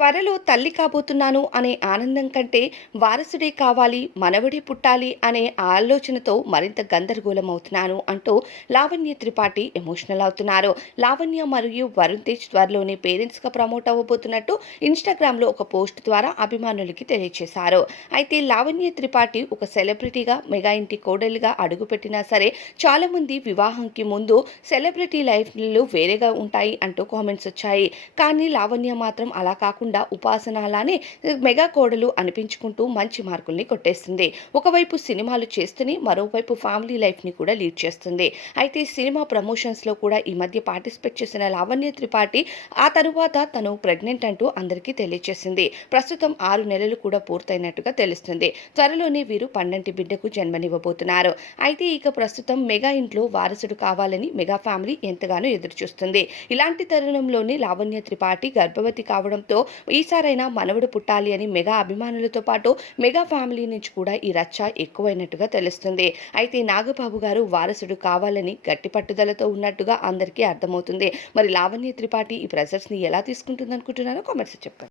త్వరలో తల్లి కాబోతున్నాను అనే ఆనందం కంటే వారసుడే కావాలి మనవడే పుట్టాలి అనే ఆలోచనతో మరింత గందరగోళం అవుతున్నాను అంటూ లావణ్య త్రిపాఠి ఎమోషనల్ అవుతున్నారు. లావణ్య మరియు వరుణ్ తేజ్ త్వరలోనే పేరెంట్స్గా ప్రమోట్ అవ్వబోతున్నట్టు ఇన్స్టాగ్రామ్లో ఒక పోస్ట్ ద్వారా అభిమానులకి తెలియజేశారు అయితే లావణ్య త్రిపాఠి ఒక సెలబ్రిటీగా మెగా ఇంటి కోడలుగా అడుగుపెట్టినా సరే చాలామంది వివాహంకి ముందు సెలబ్రిటీ లైఫ్లు వేరేగా ఉంటాయి అంటూ కామెంట్స్ వచ్చాయి. కానీ లావణ్య మాత్రం అలా కాకుండా ఉపాసన అలానే మెగా కోడలు అనిపించుకుంటూ మంచి మార్కుల్ని కొట్టేస్తుంది. ఒకవైపు సినిమాలు చేస్తూనే మరోవైపు ఫ్యామిలీ లైఫ్ని కూడా లీడ్ చేస్తుంది. అయితే సినిమా ప్రమోషన్స్లో కూడా ఈ మధ్య పార్టిసిపేట్ చేసిన లావణ్య త్రిపాఠి ఆ తరువాత తను ప్రెగ్నెంట్ అంటూ అందరికీ తెలియజేసింది ప్రస్తుతం ఆరు నెలలు కూడా పూర్తయినట్టుగా తెలుస్తుంది. త్వరలోనే వీరు పండంటి బిడ్డకు జన్మనివ్వబోతున్నారు. అయితే ఇక ప్రస్తుతం మెగా ఇంట్లో వారసుడు కావాలని మెగా ఫ్యామిలీ ఎంతగానో ఎదురుచూస్తుంది. ఇలాంటి తరుణంలోనే లావణ్య త్రిపాఠి గర్భవతి కావడంతో ఈసారైనా మనవడు పుట్టాలి అని మెగా అభిమానులతో పాటు మెగా ఫ్యామిలీ నుంచి కూడా ఈ రచ్చ ఎక్కువైనట్టుగా తెలుస్తుంది. అయితే నాగబాబు గారు వారసుడు కావాలని గట్టి పట్టుదలతో ఉన్నట్టుగా అందరికీ అర్థమవుతుంది. మరి లావణ్య త్రిపాఠి ఈ ప్రెజర్స్ని ఎలా తీసుకుంటుంది అనుకుంటున్నారో కామెంట్స్ చెప్పండి.